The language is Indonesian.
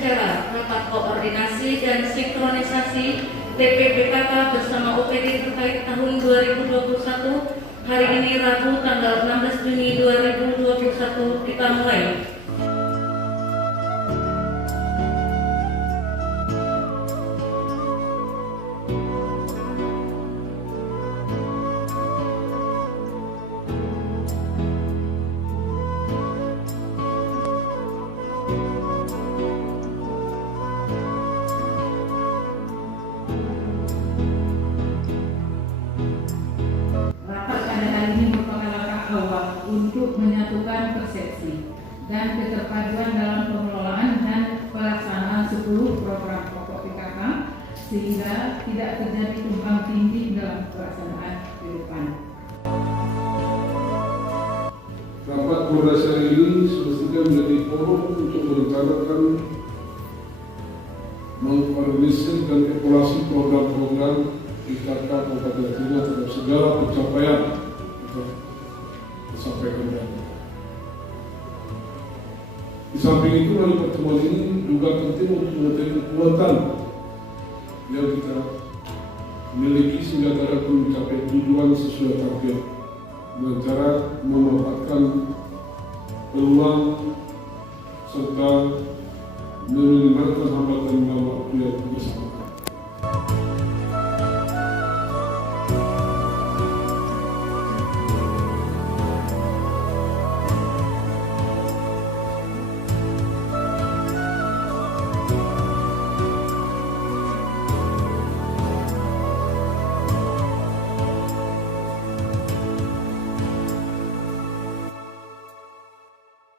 acara rapat koordinasi dan sinkronisasi TPBKK bersama OPD terkait tahun 2021 hari ini Rabu tanggal 16 Juni 2021 kita mulai. Untuk menyatukan persepsi dan keterpaduan dalam pengelolaan dan pelaksanaan 10 program pokok PKK sehingga tidak terjadi tumpang tindih dalam pelaksanaan ke depan. Rapat koordinasi ini semestinya menjadi forum untuk merencanakan, mengkoordinasi dan evaluasi program-program PKK Kabupaten Tengah terhadap segala pencapaian disampaikan tadi. Di samping itu, melalui pertemuan ini juga penting untuk mengetahui kekuatan yang kita miliki sehingga dapat mencapai tujuan sesuai target dengan cara memanfaatkan peluang serta meminimalkan hambatan dalam waktu yang bersama.